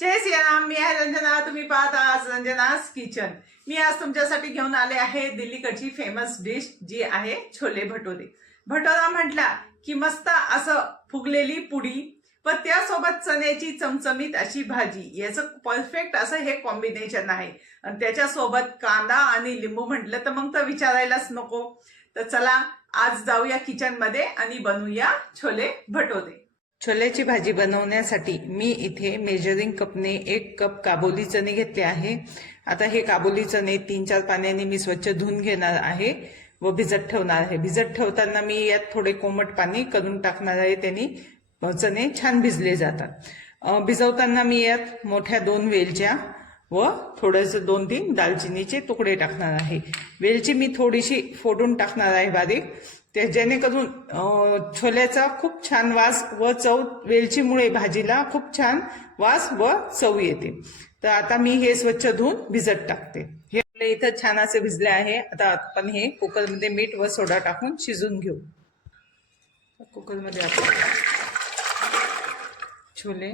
जय श्रीराम. मी आहे रंजना. तुम्ही पाहत आहात रंजनास किचन. मी आज तुमच्यासाठी घेऊन आले आहे दिल्लीकडची फेमस डिश जी आहे छोले भटोरे. भटोरा म्हटला की मस्त असं फुगलेली पुडी व त्यासोबत चण्याची चमचमीत अशी भाजी, याचं परफेक्ट असं हे कॉम्बिनेशन आहे. आणि त्याच्यासोबत कांदा आणि लिंबू म्हटलं तर मग तर विचारायलाच नको. तर चला आज जाऊया किचन मध्ये आणि बनवूया छोले भटोरे. छोल्याची भाजी बनवण्यासाठी मी इथे मेजरिंग कपने 1 कप काबुली चणे घेतले आहे. आता हे काबुली चणे 3-4 पाण्याने मी स्वच्छ धुवून घेणार आहे व भिजत ठेवणार आहे. भिजत ठेवताना मी यात थोडे कोमट पाणी करून टाकणार आहे, त्यांनी चणे छान भिजले जातात. भिजवताना मी यात मोठ्या 2 वेलच्या व थोडेसे 2-3 दालचिनीचे तुकडे टाकणार आहे. वेलची मी थोडीशी फोडून टाकणार आहे बारीक, ते जेणेकरून छोल्याचा खूप छान वास व चव, वेलचीमुळे भाजीला खूप छान वास व चव येते. तर आता मी हे स्वच्छ धुवून भिजत टाकते. हे आपले इथं छान असे भिजले आहे. आता आपण हे कुकरमध्ये मीठ व सोडा टाकून शिजून घेऊ. कुकरमध्ये आपण छोले,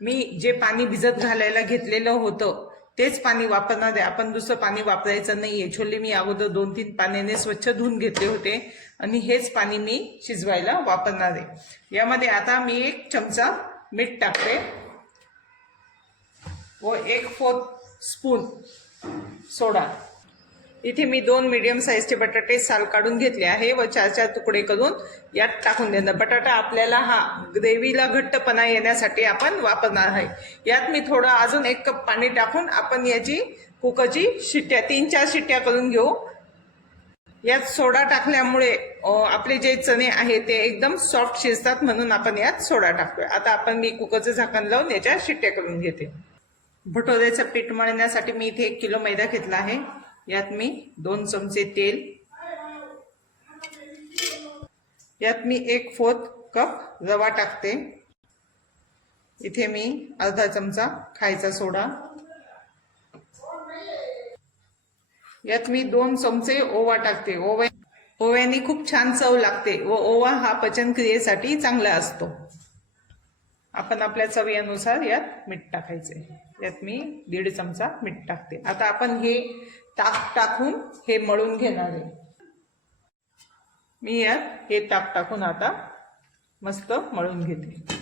मी जे पाणी भिजत घालायला घेतलेलं होतं तेच पाणी वापरणार आहे. आपण दुसरं पाणी वापरायचं नाहीये. छोले मी अगोदर 2-3 पाण्याने स्वच्छ धुवून घेतले होते आणि हेच पाणी मी शिजवायला वापरणार आहे. यामध्ये आता मी 1 चमचा मीठ टाकते व 1/4 स्पून सोडा. इथे मी 2 मीडियम साईजचे बटाटे साल काढून घेतले आहे व 4-4 तुकडे करून यात टाकून देणार. बटाटा आपल्याला हा ग्रेव्हीला घट्टपणा येण्यासाठी आपण वापरणार आहे. यात मी थोडं अजून 1 कप पाणी टाकून आपण याची कुकरची शिट्ट्या 3-4 शिट्ट्या करून घेऊ. यात सोडा टाकल्यामुळे आपले जे चणे आहे ते एकदम सॉफ्ट शिजतात, म्हणून आपण यात सोडा टाकतोय. आता आपण मी कुकरचं झाकण लावून याच्या शिट्ट्या करून घेते. भटोऱ्याचं पीठ मळण्यासाठी मी इथे 1 किलो मैदा घेतला आहे. यात मी 2 चमचे तेल, यात मी 1/4 कप रवा टाकते. इथे मी अर्धा चमचा खायचा सोडा, यात मी 2 चमचे ओवा टाकते. ओव्याने खूप छान चव लागते व ओवा हा पचन क्रियेसाठी चांगला असतो. आपण आपल्या चवीनुसार यात मीठ टाकायचे. यात मी 1.5 चमचा मीठ टाकते. आता आपण हे ताक टाकून हे मळून घेणार आहे. मी यात हे ताक टाकून आता मस्त मळून घेते.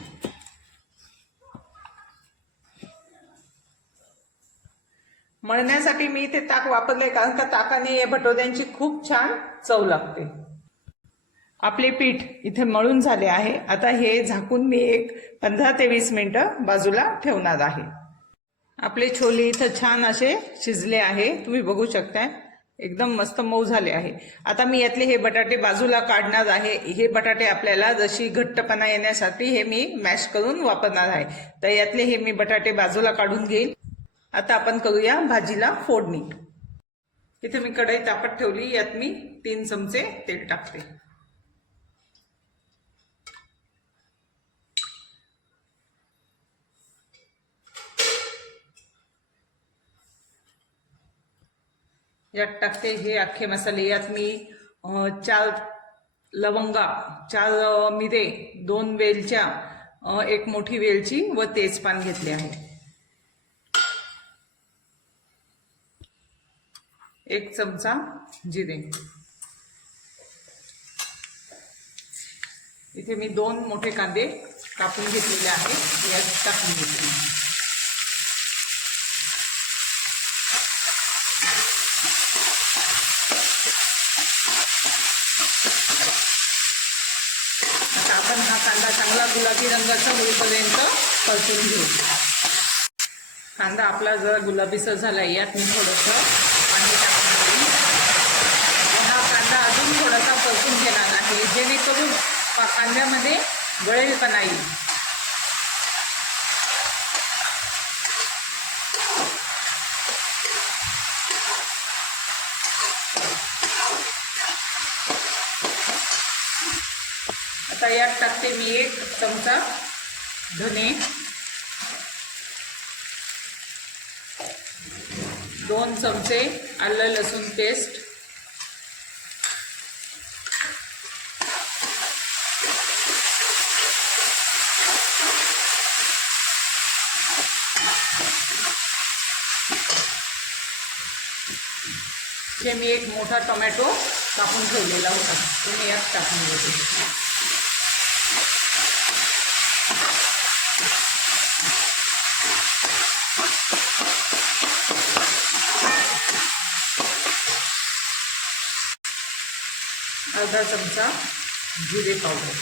मळण्यासाठी मी इथे ताक वापरले कारण का ताकाने या भटोऱ्यांची खूप छान चव लागते. आपले पीठ इथे मळून झाले आहे. आता हे झाकून मी 15 ते 20 मिनिटं बाजूला ठेवणार आहे. आपले छोले इथं छान असे शिजले आहे, तुम्ही बघू शकताय. एकदम मस्त मऊ झाले आहे. आता मी यातले हे बटाटे बाजूला काढणार आहे. हे बटाटे आपल्याला जशी घट्टपणा येण्यासाठी हे मी मॅश करून वापरणार आहे. तर यातले हे मी बटाटे बाजूला काढून घेईन. आता आपण करूया भाजीला फोडणी. इथे मी कढई तापत ठेवली. यात मी 3 चमचे तेल टाकते. यात टाकते हे अख्खे मसाले. यात मी 4 लवंगा, 4 मिरे, 2 वेलच्या, 1 मोठी वेलची व तेजपान घेतले आहे. 1 चमचा जिरे. इथे मी 2 मोठे कांदे कापून घेतलेले आहेत, यात टाकून घेतले. आपण हा कांदा चांगला गुलाबी रंगाचा होईपर्यंत परतून घेऊ. कांदा आपला जर गुलाबीसर झाला, यात मी थोडंसं पाणी टाकून हा कांदा अजून थोडासा परतून घेणार आहे, जेणेकरून कांद्यामध्ये गळेलपणा येईल. आता यात टाकते मी 1 चमचा धने, 2 चमचे आलं लसूण पेस्ट, हे मी एक मोठा टोमॅटो कापून ठेवलेला होता, तो मी यात टाकून देते. अर्धा चमचा जिरे पावडर,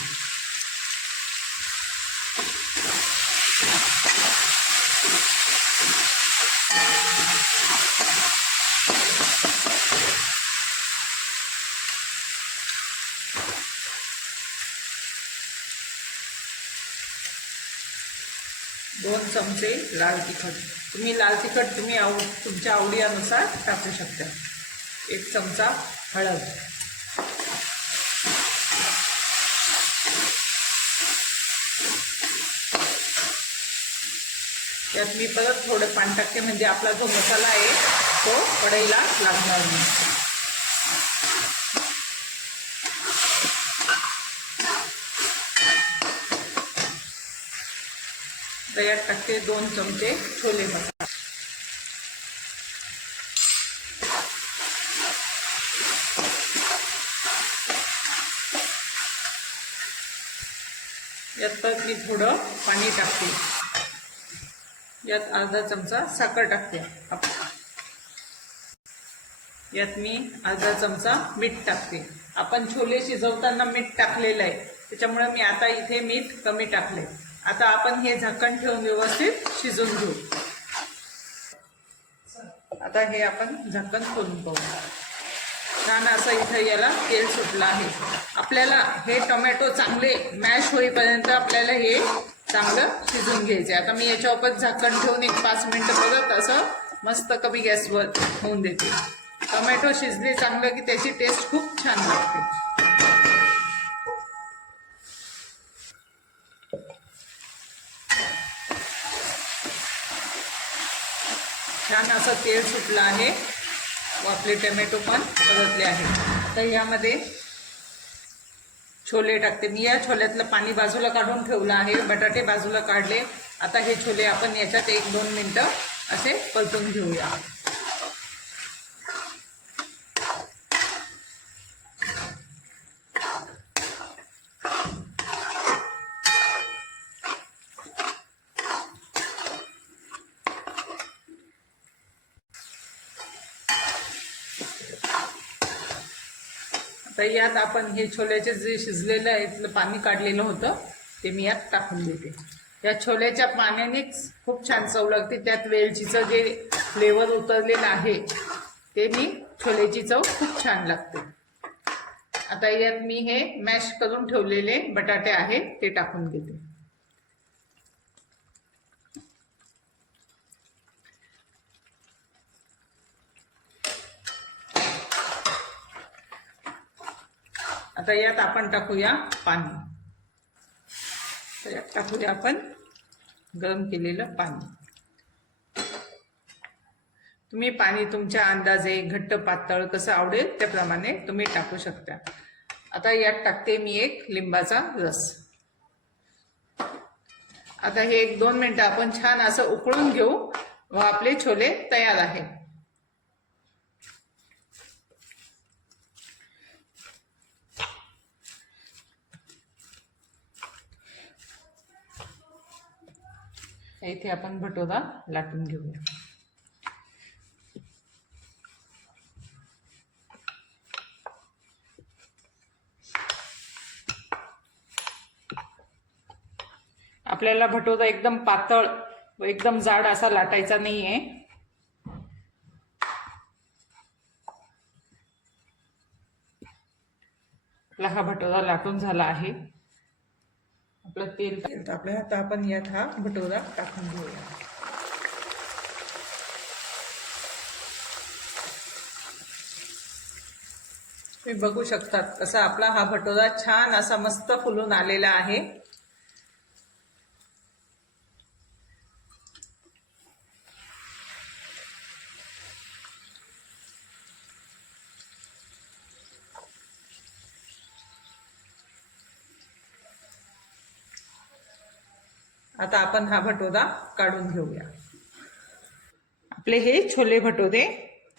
दोन चमचे लाल तिखट. तुम्ही लाल तिखट तुमच्या आवडीनुसार टाकू शकता. एक चमचा हळद, यात मी परत थोडं पाणी टाकते, म्हणजे आपला जो मसाला आहे तो कढईला लागणार नाही. तर यात टाकते 2 चमचे छोले मसाला. यात परत मी थोडं पाणी टाकते. यात अर्धा चमचा साखर टाकते. यात मी अर्धा चमचा मीठ टाकते. आपण छोले शिजवताना मीठ टाकलेलं आहे, त्याच्यामुळे मी आता इथे मीठ कमी टाकले. आता आपण हे झाकण ठेवून व्यवस्थित शिजवून घेऊ. आता हे आपण झाकण खोलून पाहू. छान असं इथं याला तेल सुटलं आहे. आपल्याला हे टोमॅटो चांगले मॅश होईपर्यंत आपल्याला हे चांगलं शिजून घ्यायचे. आता मी याच्यावर झाकण ठेवून एक 5 मिनिटं परत असं मस्त कमी गॅसवर होऊन देते. टोमॅटो शिजले चांगलं की त्याची टेस्ट खूप छान लागते. छान असं तेल सुटलं आहे व आपले टोमॅटो पण परतले आहेत. तर यामध्ये छोले टाकते. मी या छोल्यातलं पाणी बाजूला काढून ठेवलं आहे, बटाटे बाजूला काढले. आता हे छोले आपण याच्यात 1-2 मिनिटं असे परतून घेऊया. तर यात आपण हे छोल्याचे जे शिजलेलं आहे पाणी काढलेलं होतं ते मी यात टाकून देते. या छोल्याच्या पाण्यानेच खूप छान चव लागते. त्यात वेलचीचं जे फ्लेवर उतरलेलं आहे ते मी छोल्याची चव खूप छान लागते. आता यात मी हे मॅश करून ठेवलेले बटाटे आहे ते टाकून देते. आता यात आपण टाकूया पाणी. तर यात टाकूया आपण गरम केलेलं पाणी. तुम्ही पाणी तुमच्या अंदाजे घट्ट पातळ कसं आवडेल त्याप्रमाणे तुम्ही टाकू शकता. आता यात टाकते मी एक लिंबाचा रस. आता हे 1-2 मिनिटं आपण छान असं उकळून घेऊ व आपले छोले तयार आहेत. इथे आपण भटोरा लाटून घेऊया. आपल्याला भटोरा एकदम पातळ व एकदम जाड असा लाटायचा नाहीये. आपला हा भटोरा लाटून झाला आहे. आपलं तेल आपल्या आता आपण यात हा भटोरा टाकून घेऊया. तुम्ही बघू शकतात कसा आपला हा भटोरा छान असा मस्त फुलून आलेला आहे. आता आपण हा भटोरा काढून घेऊया. आपले हे छोले भटोरे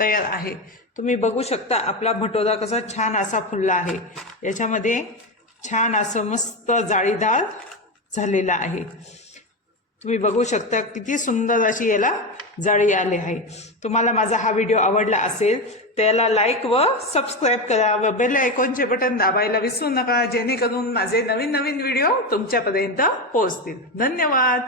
तयार आहे। तुम्ही बघू शकता आपला भटोरा कसा छान असा फुलला आहे, याच्यामध्ये छान असं मस्त जाळीदार झालेला आहे। तुम्ही बघू शकता किती सुंदर अशी याला जाळी आली आहे। तुम्हाला माझा हा व्हिडिओ आवडला असेल त्याला लाईक व सबस्क्राईब करा व बेल आयकॉनचे बटन दाबायला विसरू नका, जेणेकरून माझे नवीन नवीन व्हिडिओ तुमच्यापर्यंत पोहोचतील। धन्यवाद।